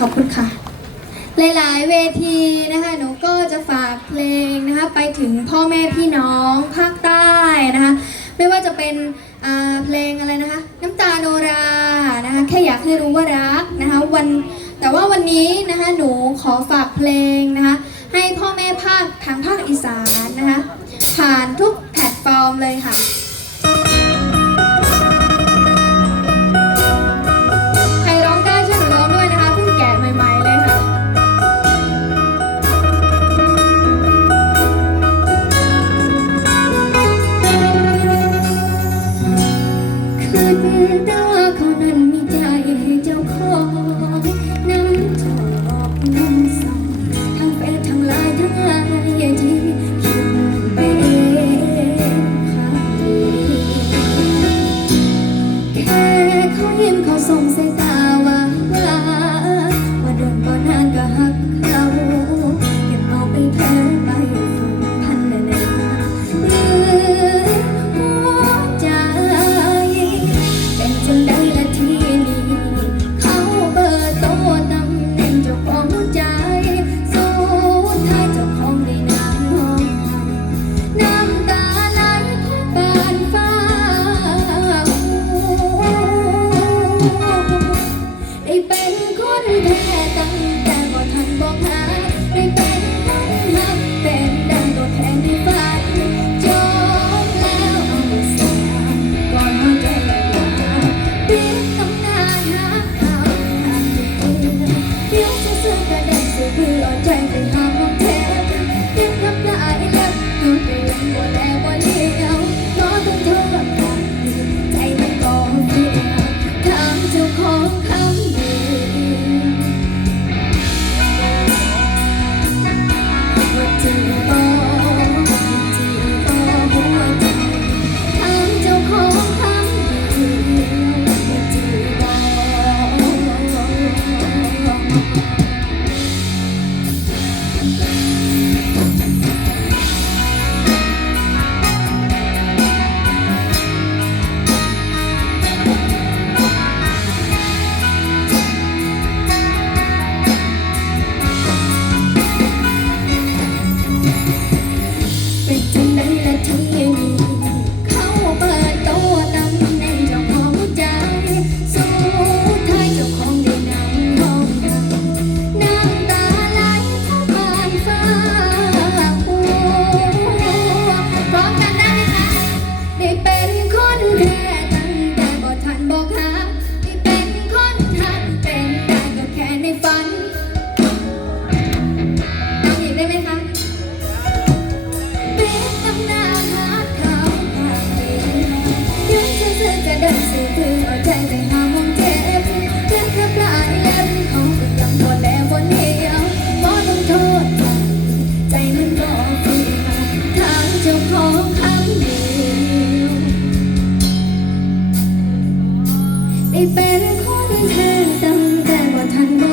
ขอบคุณค่ะ หลาย ๆ เวทีนะคะหนูก็จะฝากเพลงนะคะไปถึงพ่อแม่พี่น้องภาคใต้นะคะไม่ว่าจะเป็นเพลงอะไรนะคะน้ำตาโนรานะคะแค่อยากให้รู้ว่ารักนะคะวันแต่ว่าวันนี้นะคะหนูขอฝากเพลงนะคะให้พ่อแม่ภาคทางภาคอีสานนะคะผ่านทุกแพลตฟอร์มเลยค่ะ เขายิ้มเขาส่งสายตา ได้เป็นคนแท้ตั้งแต่บ่ทันบ่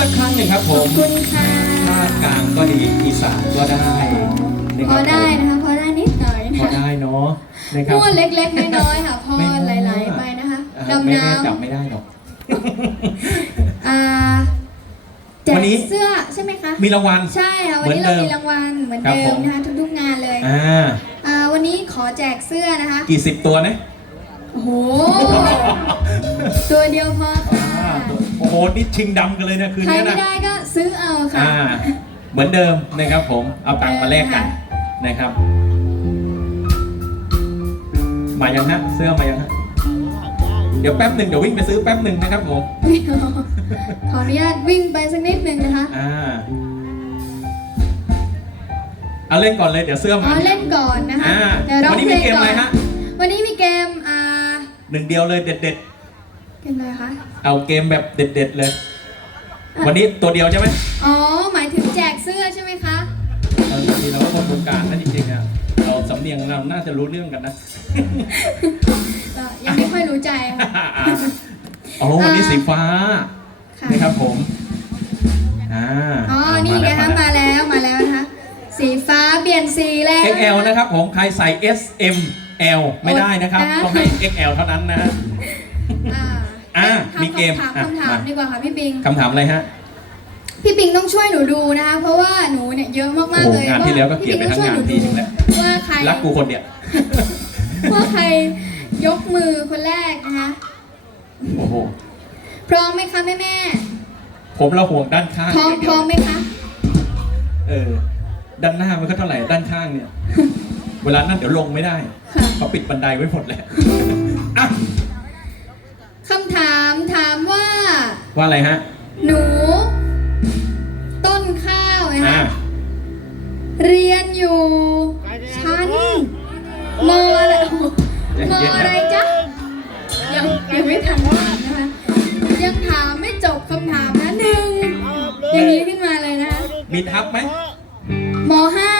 สักครั้งหนึ่งครับผมขอบคุณค่ะภาคกลางก็ดีอีสานก็ได้พอได้นะคะพอได้นิดหน่อยพอนะคะได้เนาะนะครับ นวดเล็กๆน้อยๆค่ะพอไหลายๆไปนะคะดำไน้ำแจับไม่ได้หรอกวันนี้ เสื้อใช่ไหมคะ มีรางวัล ใช่ค่ะวันนี้เรามีรางวัลเหมือนเดิมนะคะทุกๆงานเลยอ่าวันนี้ขอแจกเสื้อนะคะกี่สิบตัวเนี่ยโอ้โห ตัวเดียวพอค่ะ โหนี่ชิงดำกันเลยนะคืนนี้นะใครไม่ได้ก็ซื้อเอาค่ะเหมือนเดิมนะครับผม เอาตังค์มาแลกกันนะครับ มายังฮะเสื้อมายังฮะ เดี๋ยวแป๊บหนึ่งเดี๋ยววิ่งไปซื้อแป๊บหนึ่งนะครับผม ขออนุญาตวิ่งไปสักนิดหนึ่งนะคะอ่า เอาเล่นก่อนเลยเดี๋ยวเสื้อมาเล่นก่อนนะคะวันนี้มีเกมอะไรฮะ วันนี้มีเกมอ่าหนึ่งเดียวเลยเด็ด เกมอะไรคะๆเอาเกมแบบเด็ด ๆ เลย วันนี้ตัวเดียวใช่ไหมอ๋อ หมายถึงแจกเสื้อใช่ไหมคะบางทีเราก็คนวงการนะจริงๆอะเราสำเนียงเราน่าจะรู้เรื่องกันนะก็ยังไม่ค่อยรู้ใจค่ะ โอ้วันนี้สีฟ้าค่ะ นะครับผมอ่าอ๋อ นี่ไงคะ มาแล้ว มาแล้วนะคะ สีฟ้าเปลี่ยนสีแล้วเอ็กแอลนะครับผม ใครใส่ S M L ไม่ได้นะครับอดนะ ต้องให้ XL เท่านั้นนะ อ่า อะถามีเกมคำถามอะคำถามมาดีกว่าค่ะพี่ปิง คำถามอะไรฮะ พี่ปิงต้องช่วยหนูดูนะคะ เพราะว่าหนูเนี่ยเยอะมากๆเลยโอ้โหงานที่แล้วก็เกลียดไปทั้งงานทีนึงแล้วว่าใครรักกูคนเดียวว่าใครยกมือคนแรกนะคะโอ้โห พร้อมไหมคะแม่แม่ผมเราห่วงด้านข้างๆพร้อมย่างพเดียวร้อมไหมคะเออ ด้านหน้ามันก็เท่าไหร่ ด้านข้างเนี่ย เวลานั้นเดี๋ยวลงไม่ได้ ค่ะ เขาปิดบันไดไว้หมดแล้วามถามว่า ว่าอะไรฮะ หนู ต้นข้าวนะอ่า คะเรียนอยู่ชั้นมอะไรมอะไรจ๊ะยังยังไม่ทันถามนะคะยังถามไม่จบคำถามนะหนึ่งอย่างนี้ขึ้นมาเลยนะคะมีทับไหม มห้า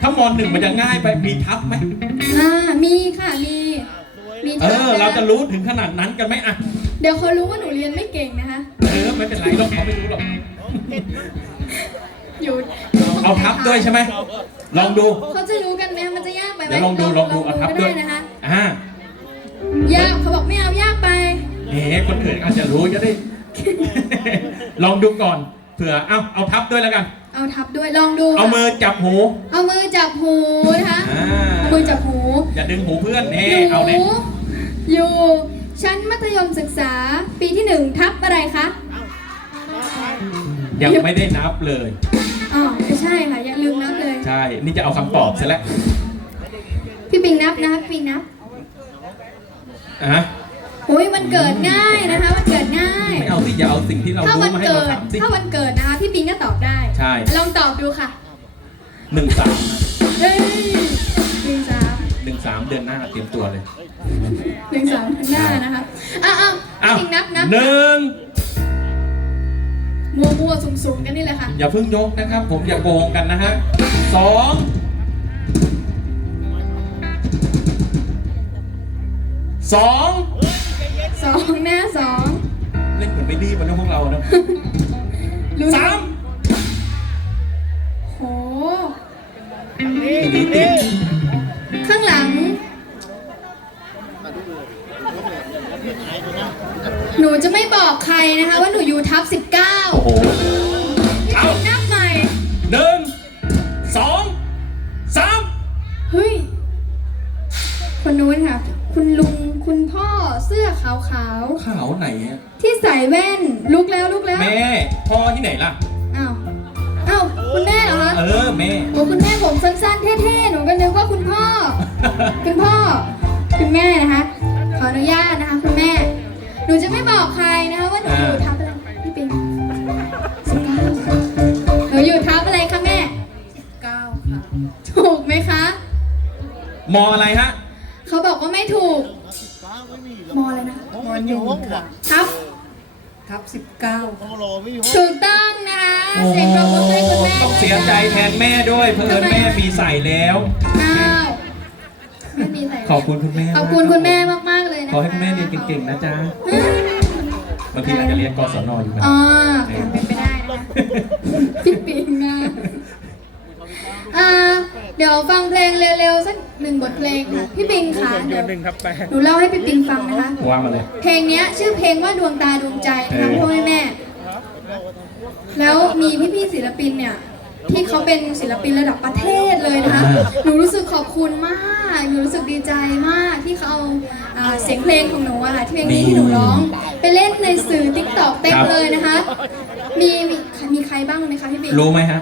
ถ้ามหนึ่งมันจะง่ายไป มีทับไหมอ่ามีค่ะมี มีเอทักอนเราจะรู้ถึงขนาดนั้นกันไหมอะ เดี๋ยวเขารู้ว่าหนูเรียนไม่เก่งนะคะ เออไม่เป็นไรหรอกเขาไม่รู้หรอก อยู่เอาทับด้วยใช่ไหม ลองดู เขาจะรู้กันไหมมันจะยากไปไหมเดี๋ยวลองดูลองดูเอาทับด้วยก็ไนะคะ อ่ายากเขาบอกไม่เอายากไปเอ๊ะคนอื่นอาจจะรู้จะได้ ลองดูก่อนเผื่อเอาเอาทับด้วยแล้วกัน เอาทับด้วยลองดู เอามือจับหู เอามือจับหูนะคะอ่าเอามือจับหู อย่าดึงหูเพื่อนเน่หนูเอาเลย อยู่ ชั้นมัธยมศึกษาปีที่หนึ่งทับอะไรคะยังไม่ได้นับเลย อ๋อไม่ใช่ค่ะ อย่าลืมนับเลย ใช่ นี่จะเอาคำตอบซะแล้ว พี่ปิงนับนะคะพี่ปิงนับอะโอ้ยวันเกิดง่ายนะคะวันเกิดง่าย ไม่เอาสิอย่าเอาสิ่งที่เราถ้ารู้วันมาให้เกิเราด ถามสิ ถ้าวันเกิดนะคะพี่ปิงก็ตอบได้ ใช่ ลองตอบดูค่ะ หนึ่งสามเฮ้ยหนึ่งสามหนึ่งสามเดือนหน้าเตรียมตัวเลย หนึ่งสามพันหน้านะคะอ้าวอ้าวอ้าวจริงนับนับหนึ่งมัวมัวสุ่มสุ่มๆกันนี่แหละค่ะอย่าเพิ่งยกนะครับ ผมอย่าโกงกันนะฮะสองสองสองหน้าสองเล่นเหมือนไม่รีบนะพวกเรานะรู้สามโหทีนี้ติดข้างหลัง หนูจะไม่บอกใครนะคะว่าหนูอยู่ทับ19โอ้โหเอา นับใหม่ หนึ่งสองสามเฮ้ย คนนู้นค่ะ คุณลุง คุณพ่อ เสื้อขาวขาวไหนอะๆ ที่ใส่แว่น ลุกแล้วลุกแล้ว แม่พ่อที่ไหนล่ะ อ้าว อ้าว คุณแม่เหรอคะเออแม่ โอ้คุณแม่ผมสั้นๆ เท่ๆ หนูก็นึกว่าคุณพ่อ คุณพ่อ คุณแม่นะคะ ขออนุญาตนะคะ คุณแม่ หนูจะไม่บอกใครนะคะว่าหนูอยู่ทับอะไรพี่ปิงสิบเก้าหนูอยู่ทับอะไรคะแม่เก้าค่ะ ถูกไหมคะ มออะไรฮะ เขาบอกว่าไม่ถูก มออะไรนะมอหนึ่งค่ะทับทับสิบเก้าถูกต้องนะคะโอ้เสียงปรบมือให้คุณแม่ต้องเสียใจแทนแม่ด้วยเพื่อนแม่มีใส่แล้วอ้าวไม่มีใส่ขอบคุณคุณแม่ขอบคุณคุณแม่มากๆเลยนะคะข อให้คุณแม่เรียนเก่งๆนะจ๊ะบางทีอาจจะเรียนกศนอยู่นะอ๋อเป็นไปได้นะคะพี่ปิงนะอ่าเดี๋ยวฟังเพลงเร็วๆสักหนึ่งบทเพลงค่ะ พี่ปิงค่ะเดี๋ยวหนูเล่าให้พี่ปิงฟังนะคะ ว่ามาเลย เพลงเนี้ยชื่อเพลงว่าดวงตาดวงใจนะคะเออพ่อแม่แม่ แล้วมีพี่ๆศิลปินเนี่ย ที่เขาเป็นศิลปินระดับประเทศเลยนะคะ หนูรู้สึกขอบคุณมาก หนูรู้สึกดีใจมากที่เขาเอาอ่าเสียงเพลงของหนูอะค่ะที่เพลงนี้ที่หนูร้อง ไปเล่นในสื่อติ๊กต็อกเต็มเลยนะคะ มีมีมีใครบ้างไหมคะพี่บิ๊ก รู้ไหมฮะ